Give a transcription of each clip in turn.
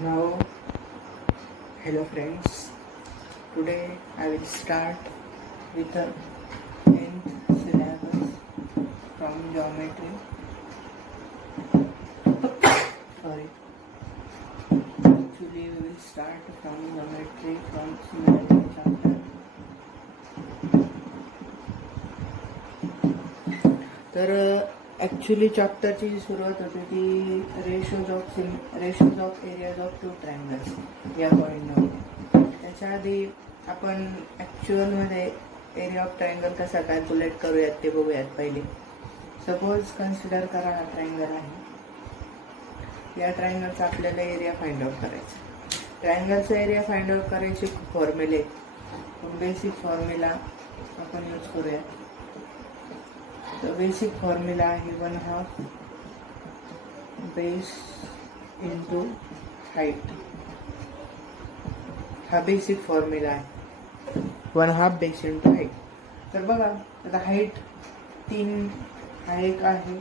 Now, hello friends. Today I will start with the 10th syllabus from geometry. Sorry. Actually, we will start from geometry from similarity chapter. तर actually चॅप्टरची जी सुरुवात होती ती ratios of areas of two triangles या पॉईंटमध्ये. त्याच्या आधी आपण ॲक्च्युअलमध्ये area of triangle कसा कॅल्क्युलेट करूयात ते बघूयात. पहिले सपोज कन्सिडर करा हा ट्रायंगल आहे. या ट्रायंगलचा आपल्याला एरिया फाइंड आउट करायचा. ट्रायंगलचा एरिया फाइंड आउट करायचे फॉर्म्युले, बेसिक फॉर्म्युला आपण यूज करूया. तर बेसिक फॉर्म्युला आहे 1/2 बेस इंटू हाईट. हा बेसिक फॉर्म्युला आहे 1/2 बेस इंटू हाईट. तर बघा आता हाईट 3 हा एक आहे,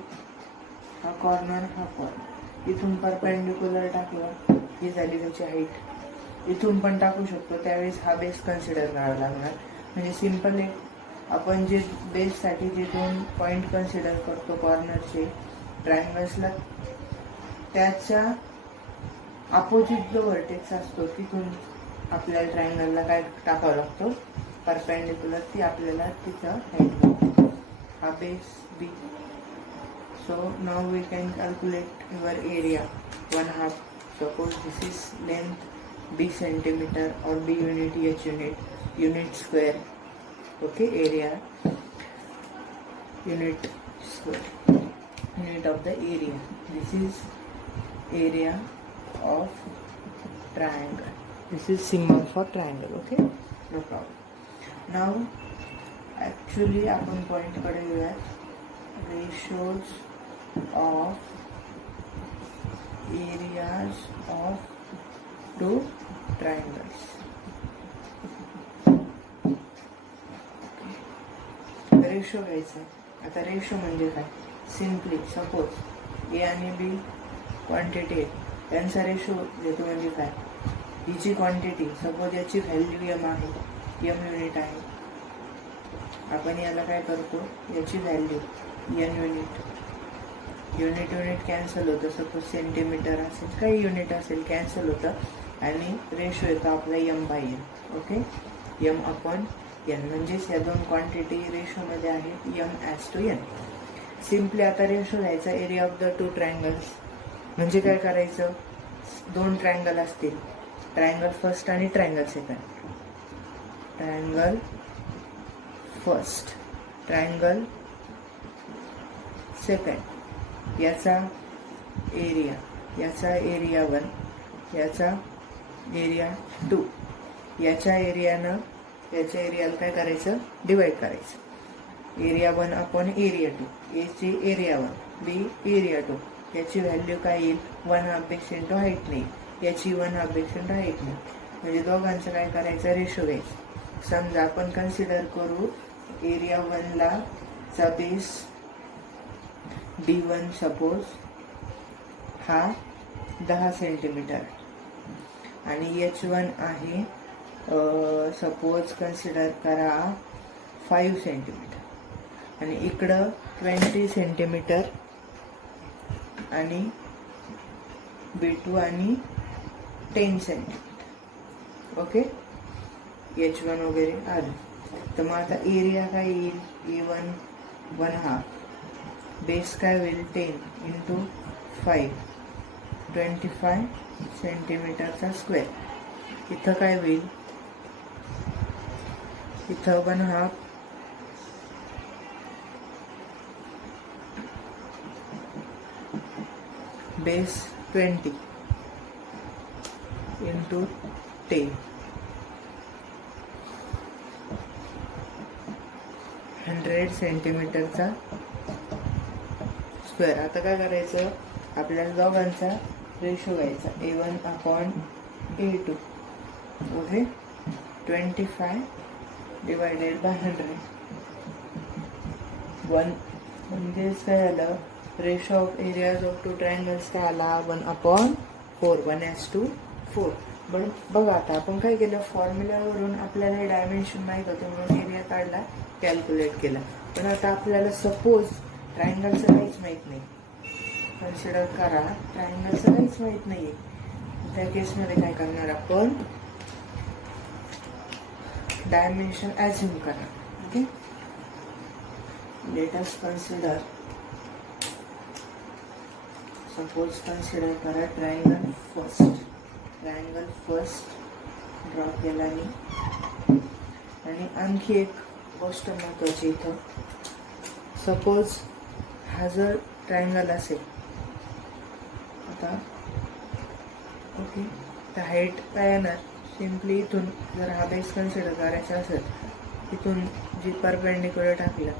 हा कॉर्नर हा कॉर्नर. इथून परपेंडिक्युलर टाकला ही झाली त्याची हाईट. इथून पण टाकू शकतो, त्यावेळेस हा बेस कन्सिडर करावा लागणार. म्हणजे सिम्पल आहे, आपण जे बेससाठी जे 2 पॉईंट कन्सिडर करतो कॉर्नरचे ट्रायंगल्सला, त्याच्या अपोजिट जो व्हर्टेक्स असतो तिथून आपल्याला ट्रायंगलला काय टाकावं लागतो, परपेंडिक्युलर. ती आपल्याला तिचं हाईट. हा base B. So now we can calculate your area 1/2. Suppose this is length b centimetre और b unit h unit square. Okay, area unit square, unit of the area. This is area of triangle. This is symbol for triangle. Okay, no problem. Now actually आपण point कडे येऊयात. Ratios of areas of two triangles. Ratio घ्यायचा. आता ratio म्हणजे काय, simply suppose ए आणि बी quantity आहे, त्यांचा ratio घेतो. म्हणजे काय, हिची क्वांटिटी सपोज याची व्हॅल्यू एम आहे, एम युनिट आहे. आपण याला काय करतो, याची value N unit. Unit cancel होतं. सपोज सेंटीमीटर असेल, काही युनिट असेल कॅन्सल होतं आणि रेशो येतो आपला M by N. Okay, M upon N. म्हणजेच या 2 क्वांटिटी रेशोमध्ये आहेत M as to N. Simply आता रेशो घ्यायचा एरिया ऑफ द 2 ट्रायंगल्स. म्हणजे काय करायचं, 2 ट्रायंगल असतील, ट्रायंगल फर्स्ट आणि triangle second. Triangle first, triangle second. याचा एरिया 1, याचा एरिया 2. याच्या एरियाला काय करायचं, डिवाइड करायचं. Area 1 upon area 2. याची एरिया 1, बी एरिया 2. याची व्हॅल्यू काय येईल, 1/2 बेस इंटू हाईट नाही, याची 1/2 बेस इंटू हाईट नाही. म्हणजे दोघांचं काय करायचं, रेशो घ्यायचं. समजा आपण कन्सिडर करू एरिया 1ला चा बेस D1 सपोज हा 10 सेंटीमीटर आणि H1 आहे सपोज कन्सिडर करा 5 सेंटीमीटर आणि इकडं 20 सेंटीमीटर आणि B2 आणि 10 सेंटीमीटर. ओके, H1 वगैरे आलं. तर मग आता एरिया काय येईल, E1 1/2 बेस काय होईल 10 इंटू 5, 25 सेंटीमीटरचा स्क्वेअर. इथं काय होईल, इथं 1/2 बेस 20 इंटू 10, 100 सेंटीमीटरचा स्क्वेअर. आता काय करायचं, आपल्याला दोघांचा रेशो घ्यायचा A1 upon A2. Okay, 25 divided by 100. 1 म्हणजेच काय झालं, ratio of areas of two triangles काय आला 1/4, 1:2. 4. पण बघा आता आपण काय केलं, फॉर्म्युलावरून आपल्याला हे डायमेन्शन माहीत होते म्हणून एरिया काढला, कॅल्क्युलेट केला. पण आता आपल्याला सपोज ट्रायंगलचं काहीच माहीत नाही, कन्सिडर करा ट्रायंगलचं काहीच माहीत नाही आहे. त्या केसमध्ये काय करणार आपण, डायमेन्शन ॲझ्युम करा. Okay, let us consider, suppose consider करा ट्रायंगल फर्स्ट ड्रॉ केला मी. आणि आणखी एक गोष्ट महत्त्वाची इथं, सपोज हा जर ट्रायंगल असेल आता, ओके, तर हाईट काय येणार, सिम्पली इथून जर हा बेस कन्सिडर करायचा असेल, इथून जी परपेंडिक्युलर टाकला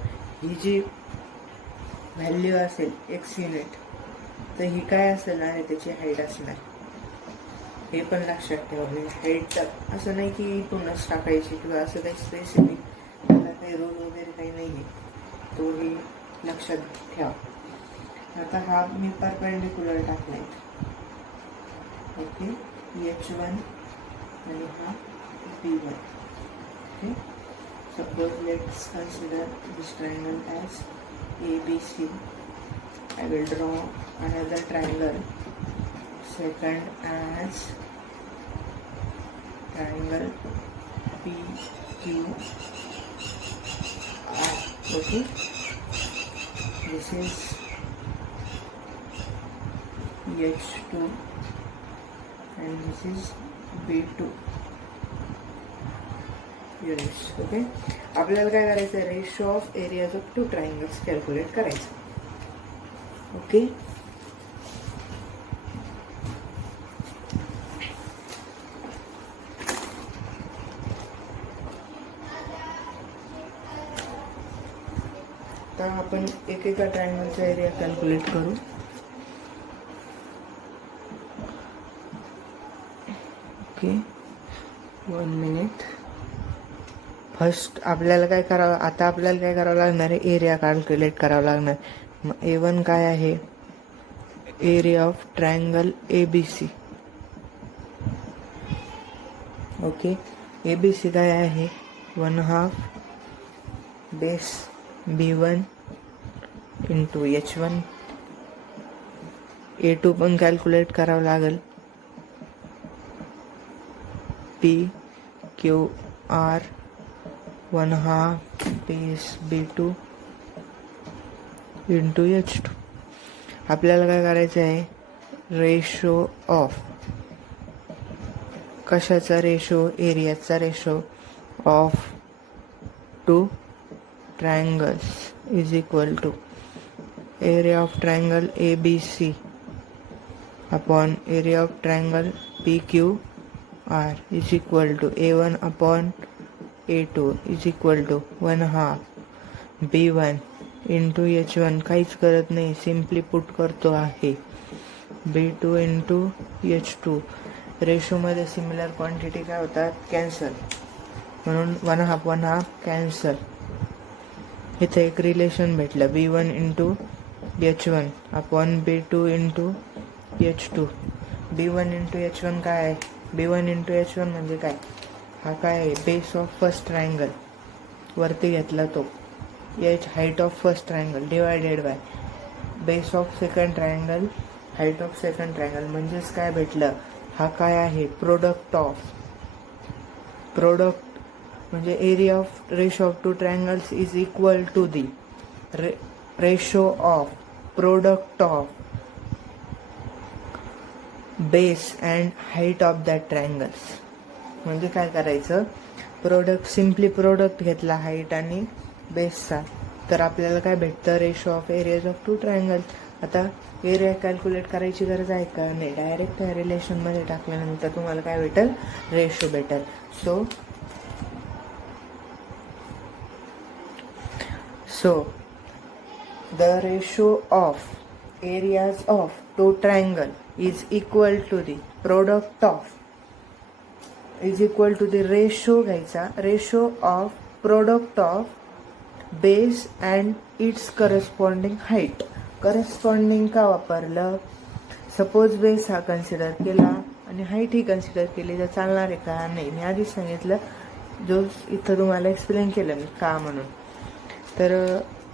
ही जी व्हॅल्यू असेल एक्स युनिट, तर ही काय असेल आणि त्याची हाईट असणार, हे पण लक्षात ठेवा. म्हणजे हाईट असं नाही की इथूनच टाकायची किंवा असं काही स्पेसिफिक त्याला काही रोल वगैरे काही नाही आहे, तोही लक्षात ठेवा. आता हा मी परपेंडिक्युलर टाकलाय, ओके, H1 आणि हा B1. Okay, suppose let's consider this triangle as ABC. I will draw another triangle, second as triangle PQR. Okay, this is H2 and this is B2 units. Okay, आपल्याला काय करायचं आहे, ratio of areas of two triangles calculate करायचं. Okay, तर आपण एकेका ट्रायंगलचा area calculate करू. Okay, 1 minute. First आपल्याला काय करावं, आता आपल्याला काय करावं लागणार आहे, एरिया कॅल्क्युलेट करावं लागणार. मग A1 काय आहे, area of triangle ABC. Okay, ABC काय आहे, 1/2 base B1 into H1. A2 पण कॅल्क्युलेट करावं लागेल, PQR 1/2 base B2 into H2. आपल्याला काय करायचं आहे, रेशो ऑफ, कशाचा रेशो, एरियाचा ratio of two triangles is equal to area of triangle ABC upon area of triangle PQR is equal to A1 upon A2 is equal to 1/2 B1 into H1. काहीच करत नाही, simply put करतो आहे, B2 into H2. रेशोमध्ये similar quantity काय होतात, cancel, म्हणून 1/2 cancel. इथे एक रिलेशन भेटलं, B1 into H1 upon B2 into H2. B1 into H1 काय आहे, B1 इंटू H1 म्हणजे काय, हा काय आहे, बेस ऑफ फर्स्ट ट्रायंगल वरती घेतला तो, H height of first triangle divided by base of second triangle, height of second triangle. म्हणजेच काय भेटलं, हा काय आहे, प्रोडक्ट म्हणजे area of ratio of two triangles is equal to the ratio of product of base and height of that triangles. म्हणजे काय करायचं, सिम्पली प्रोडक्ट घेतला हाईट आणि बेसचा, तर आपल्याला काय भेटतं, ratio of areas of two triangles. आता एरिया कॅल्क्युलेट करायची गरज आहे का, नाही, डायरेक्ट त्या रिलेशनमध्ये टाकल्यानंतर तुम्हाला काय भेटेल, रेशो भेटेल. So the ratio of areas of two triangle is equal to the product of, is equal to the ratio घ्यायचा, ratio of product of base and its corresponding height. Corresponding का वापरलं, suppose base हा consider केला आणि height ही consider केली तर चालणार आहे का? नाही, मी आधीच सांगितलं, जो इथं तुम्हाला एक्सप्लेन केलं मी का म्हणून. तर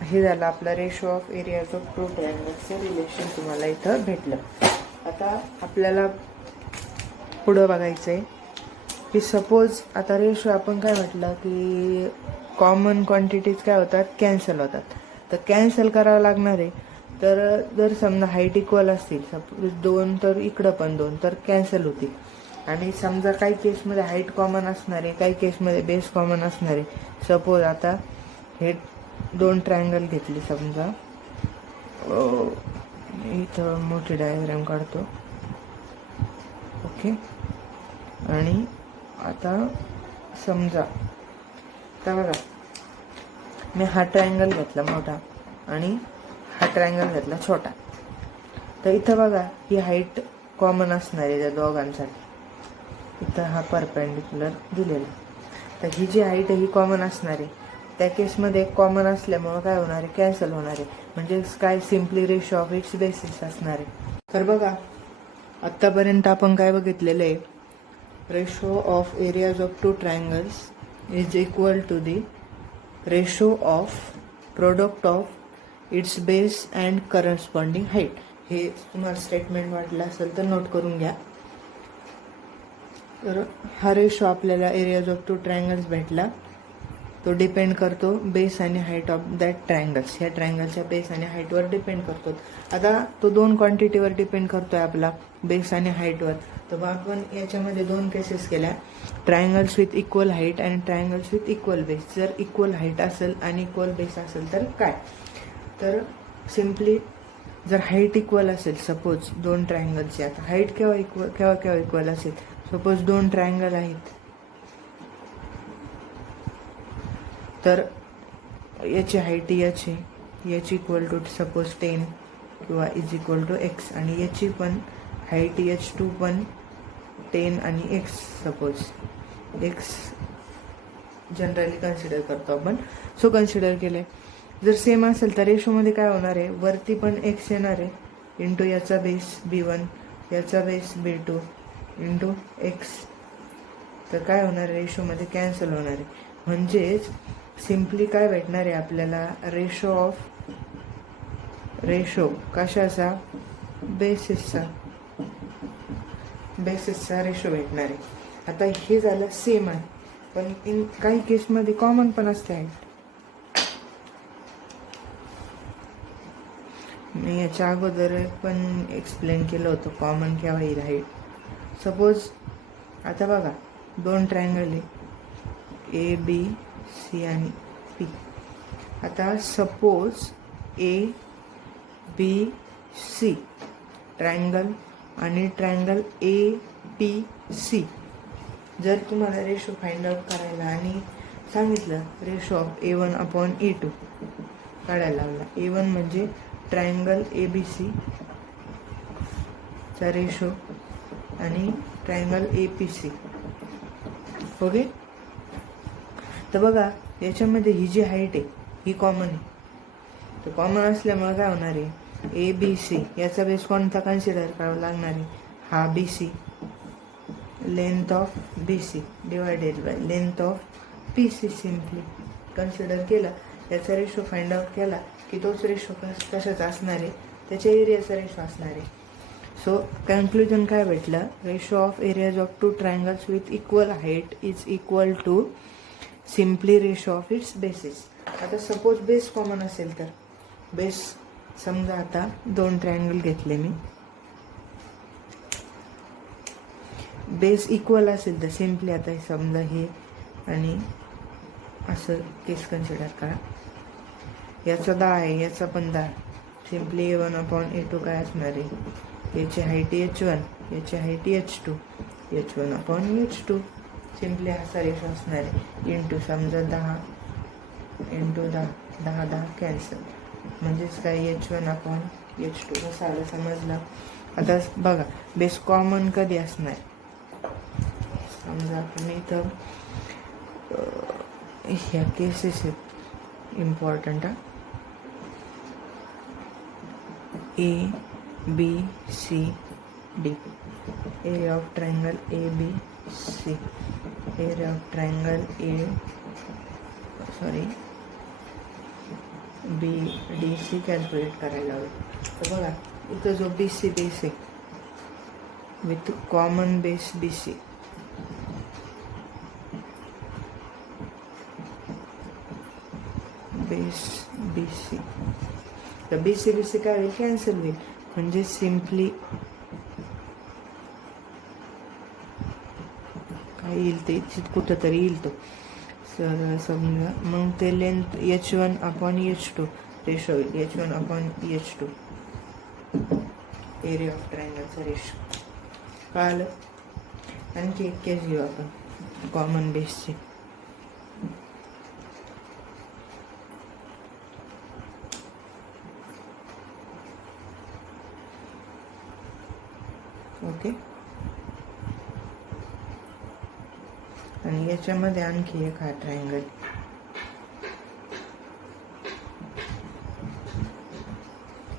हे झालं आपला ratio of areas of two ट्रायंगल्सचं रिलेशन तुम्हाला इथं भेटलं. आता आपल्याला पुढं बघायचं आहे की सपोज आता रेशो आपण काय म्हटलं की कॉमन क्वांटिटीज काय होतात, कॅन्सल होतात. तर कॅन्सल करावं लागणार आहे. तर जर समजा हाईट इक्वल असतील, सपोज 2 तर इकडं पण 2, तर कॅन्सल होतील. आणि समजा काही केसमध्ये हाईट कॉमन असणार आहे, काही केसमध्ये बेस कॉमन असणार आहे. सपोज आता हे 2 ट्रायंगल घेतली समजा, इथं मोठी डायग्राम काढतो. ओके. आणि आता समजा आता बघा, मी हा ट्रायंगल घेतला मोठा आणि हा ट्रायंगल घेतला छोटा. तर इथं बघा ही हाईट कॉमन असणार आहे त्या दोघांसाठी. इथं हा परपेंडिक्युलर दिलेला, तर ही जी हाईट आहे ही कॉमन असणार आहे. त्या केसमध्ये कॉमन असल्यामुळं काय होणार आहे, कॅन्सल होणार आहे. म्हणजे काय, simply ratio of its bases असणार आहे. तर बघा आत्तापर्यंत आपण काय बघितलेलं आहे, ratio of areas of two triangles is equal to the ratio of product of its base and corresponding height. हे तुम्हाला स्टेटमेंट वाटलं असेल तर नोट करून घ्या. तर हा रेशो आपल्याला एरियाज ऑफ टू ट्रायंगल्स भेटला. तो डिपेंड करतो बेस आणि हाईट ऑफ दॅट ट्रायंगल्स. ह्या ट्रायंगलच्या बेस आणि हाईटवर डिपेंड करतो. आता तो 2 क्वांटिटीवर डिपेंड करतोय आपला, बेस आणि हाईटवर. तर मग आपण याच्यामध्ये 2 केसेस केल्या, ट्रायंगल्स विथ इक्वल हाईट आणि ट्रायंगल्स विथ इक्वल बेस. जर इक्वल हाईट असेल आणि इक्वल बेस असेल तर काय, तर सिम्पली जर हाईट इक्वल असेल, सपोज 2 ट्रायंगलची, आता हाईट केव्हा इक्वल असेल, सपोज 2 ट्रायंगल आहेत, तर याची हाईट याची इक्वल टू सपोज 10 किंवा इज इक्वल टू एक्स, आणि याची पण हाईट H2 पण 10 आणि x, suppose x generally consider करतो आपण. सो कन्सिडर केले. जर सेम असेल तर रेशोमध्ये काय होणार आहे, वरती पण एक्स येणार आहे, इंटू याचा बेस B1, याचा बेस B2 इंटू एक्स. तर काय होणार आहे, रेशोमध्ये कॅन्सल होणार आहे. म्हणजेच सिम्पली काय भेटणार आहे आपल्याला, रेशो कशाचा, बेसिसचा रेशो भेटणार आहे. आता हे झालं सेम आहे, पण इन काही केसमध्ये कॉमन पण असते हाईट. मी याच्या अगोदर पण एक्सप्लेन केलं होतं कॉमन केव्हा येईल हाईट. सपोज आता बघा 2 ट्रायंगल आहे, A B C आणि P. आता suppose A B C triangle आणि ट्रायंगल A P C, जर तुम्हाला रेशो फाइंड आउट करायला आणि सांगितलं ratio of A1 upon A2 काढायला लागला. A1 म्हणजे ट्रायंगल ABC चा रेशो आणि ट्रायंगल APC. ओके. तर बघा याच्यामध्ये ही जी हाईट आहे ही कॉमन आहे. तर कॉमन असल्यामुळे काय होणार आहे, ABC याचा बेस कोणता कन्सिडर करावा लागणार आहे, हा BC, length of BC divided by length of PC. Simply consider केला, याचा रेशो फाइंड आउट केला की तोच रेशो कशाचा असणार आहे, त्याच्या एरियाचा रेशो असणार आहे. सो कन्क्लुजन काय भेटलं, ratio of areas of two triangles with equal height is equal to simply ratio of its bases. आता सपोज बेस कॉमन असेल तर बेस, समजा आता 2 ट्रायंगल घेतले मी, बेस इक्वल असेल तर सिम्पली आता समजा हे आणि असं केस कन्सिडर करा. याचा 10 आहे, याचा पण 10. सिम्पली A1 अपॉन A2 काय असणार आहे, याची हाईट H1, याची height H2, H1 upon H2. Simply असा रेशो असणार आहे, इंटू समजा 10 इंटू 10, 10 कॅन्सल. म्हणजेच काय H1 अपॉन H2 कसं आलं समजलं. आता बघा बेस कॉमन कधी असणार, समजा आपण इथं ह्या केसेस आहेत important, A B C D. area of triangle ABC, area of triangle BDC calculate करायला हवं. तर बघा इथं जो BC बेस आहे with common base BC, base BC, तर BC काय होईल, कॅन्सल होईल. म्हणजे सिम्पली काय येईल ते कुठं तरी येईल तो सर समजा. मग ते लेंथ H1/H2 रेशो होईल, H1/H2 एरिया ऑफ ट्रायंगलचा रेशो. कळालं. आणखी एक केस घेऊ आपण कॉमन बेसची. ओके. आणि याच्यामध्ये आणखी एक हा ट्रायंगल,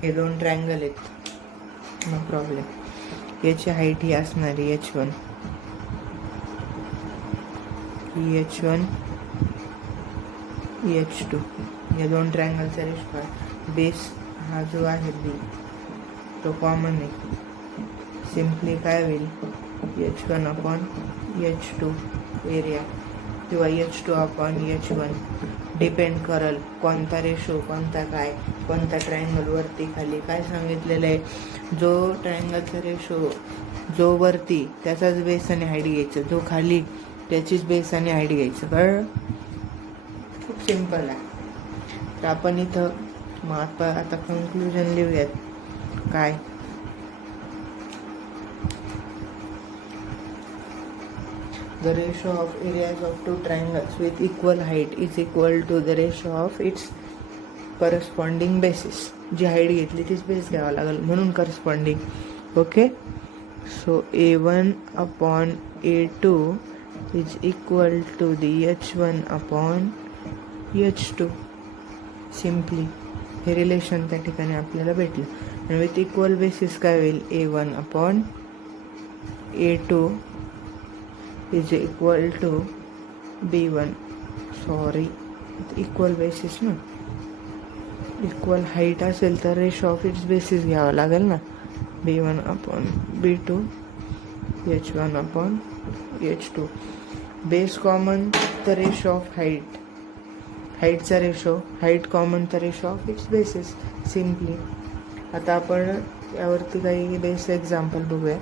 हे दोन ट्रायंगल आहेत, नो प्रॉब्लेम. याची हाईट ही असणारी H1, ही H1 H2, या दोन ट्रायंगलचा रेशो. बेस हा जो आहे B तो कॉमन आहे. सिम्पली काय होईल, H1/H2 एरिया किंवा H2/H1 डिपेंड करल कोणता रेशो, कोणता काय, कोणता ट्रायंगल वरती खाली. काय सांगितलेलं आहे, जो ट्रायंगलचा रेशो जो वरती त्याचाच बेस आणि हाईट घ्यायचं, जो खाली त्याचीच बेस आणि हाईट घ्यायचं. बरं, खूप सिम्पल आहे. तर आपण इथं मग आता कन्क्लुजन लिहूयात. काय, the ratio of areas of two triangles with equal height is equal to the ratio of its corresponding bases. जी हाईट घेतली तीच बेस घ्यावा लागेल, म्हणून corresponding. Okay. So A1/A2 is equal to the H1/H2. Simply हे relation त्या ठिकाणी आपल्याला भेटलं. आणि विथ इक्वल बेसिस काय होईल, A1/A2 is equal to B1. Sorry, equal basis ना, इक्वल हाईट असेल तर रेशो ऑफ इट्स बेसिस घ्यावा लागेल ना. B1/B2 H1/H2. बेस कॉमन तर रेशो ऑफ हाईट, हाईटचा रेशो, हाईट कॉमन तर ratio of its basis. Simply आता आपण यावरती काही बेस एक्झाम्पल बघूया.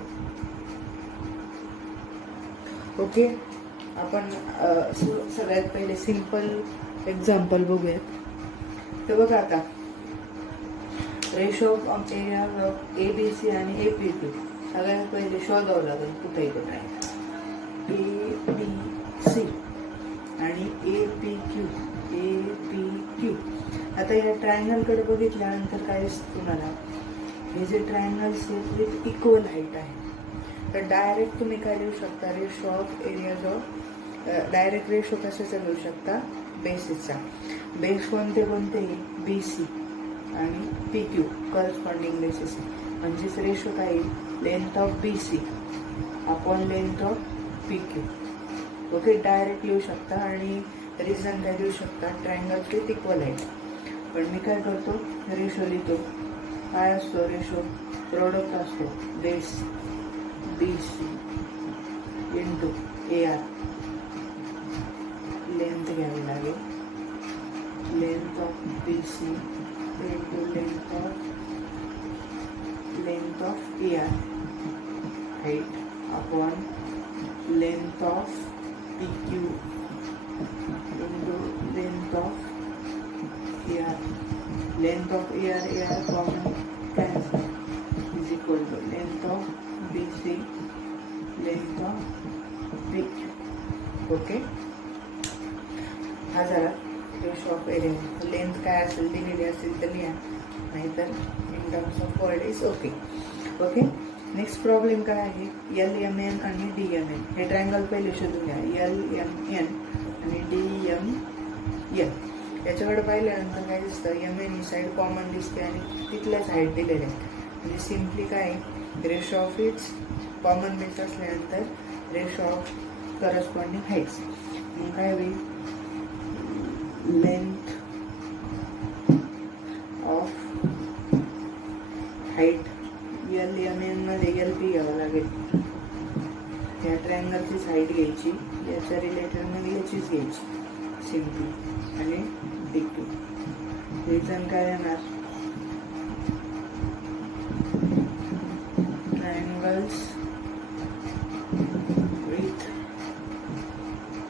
ओके. आपण सगळ्यात पहिले सिंपल एक्झाम्पल बघूयात. तर बघा आता ratio of area of ABC आणि APQ सगळ्यात पहिले शोधावं लागेल कुठे येतो ट्रायंगल ABC आणि APQ. आता या ट्रायंगलकडे बघितल्यानंतर काय दिसतं तुम्हाला, हे जे ट्रायंगल्स आहेत विथ इक्वल हाईट आहे. तर डायरेक्ट तुम्ही काय लिहू शकता, ratio of areas of, direct ratio कशाचा लिहू शकता, बेसिसचा. बेस कोणते BC आणि PQ करस्पॉन्डिंग बेसिस. म्हणजेच रेशो काय येईल, length of BC upon length of PQ. Okay. Direct लिहू शकता. आणि रिझन काय लिहू शकता, ट्रायंगल विथ इक्वल हाईट. पण मी काय करतो, रेशो लिहितो. काय असतो रेशो, प्रोडक्ट असतो base BC into AR. Length घ्यावी लागेल, length of BC into length of AR height upon length of PQ into length of AR. Length of AR common cancel is equal to length of BC length of PQ. Okay. हा झाला ratio of area. Length काय असेल दिलेली असेल तर लिहा, नाहीतर in terms of word is okay. Okay. Next problem काय आहे, LMN आणि DMN. हे ट्रायंगल पहिले शोधून घ्या, LMN आणि DMN. याच्याकडे पाहिल्यानंतर काय दिसतं, MN ही साईड कॉमन दिसते आणि तिथल्याच हाईट दिलेल्या आहेत. म्हणजे सिम्पली काय ratio of its common base असल्यानंतर रेशो ऑफ करस्पॉन्डिंग हाईट्स. मग काय होईल length of height L M N मध्ये एल पी घ्यावं लागेल. या ट्रायंगलचीच हाईट घ्यायची, याच्या रिलेटेड मध्ये याचीच घ्यायची सिम्पली आणि डिक्यू. रिझन काय येणार triangles with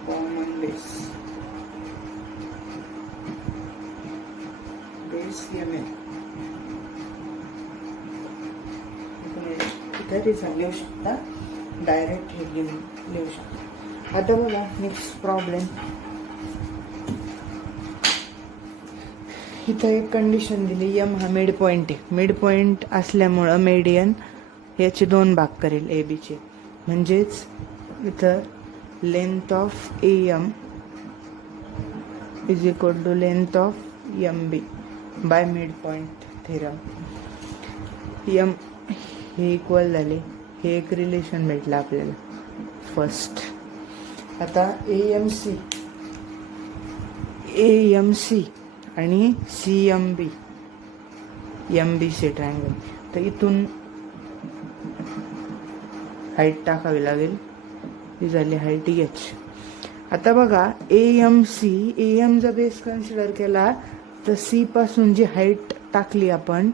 common base M N. Reason लिहू शकता, डायरेक्ट हे लिहू शकता. आता बघा नेक्स्ट प्रॉब्लेम. इथं एक कंडिशन दिली, एम हा मिड पॉईंट आहे. मिड पॉईंट असल्यामुळं मेडियन याचे 2 भाग करेल ए बीचे. म्हणजेच इथं length of A M is equal to length of M B by midpoint theorem. M हे इक्वल झाले, हे एक रिलेशन भेटलं आपल्याला फर्स्ट. आता ए एम सी आणि C M B C triangle. तर इथून हाईट टाकावी लागेल, ही झाली हाईट एच. आता बघा ए एम चा बेस कन्सिडर केला तर सी पासून जी हाईट टाकली आपण,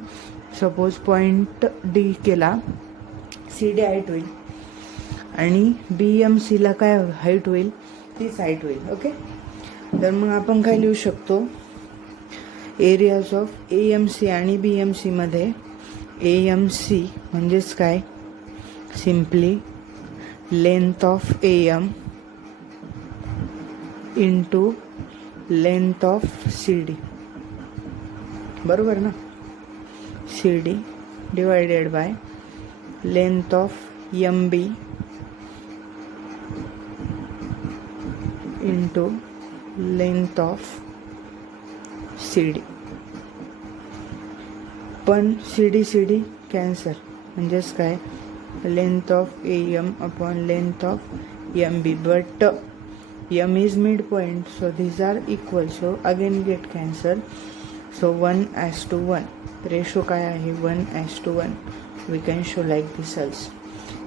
सपोज पॉइंट डी केला, सी डी हाईट होईल आणि बी एम सीला काय हाईट होईल, तीच हाईट होईल. ओके, तर मग आपण काय लिहू शकतो, areas of A M C आणि बी एम सी मध्ये ए एम सी म्हणजेच काय simply length of A M into length of C D, बरोबर ना. C D divided by length of M B into length of C D. पण C D cancel, म्हणजेच काय length of A M upon length of M B. But M is midpoint, so these are equal, so again get cancel. So 1:1 ratio काय आहे 1:1. We can show like this also.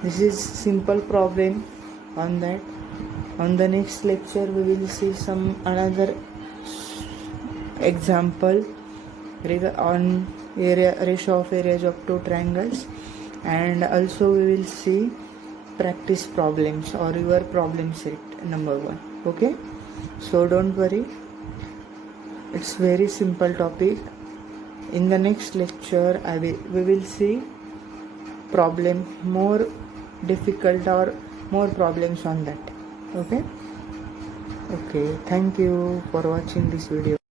This is simple problem on that. On the next lecture we will see some another example on ratio of areas of 2 triangles, and also we will see practice problems or your problem set number 1. Okay, so don't worry, it's very simple topic. In the next lecture we will see problem more difficult or more problems on that. Okay, thank you for watching this video.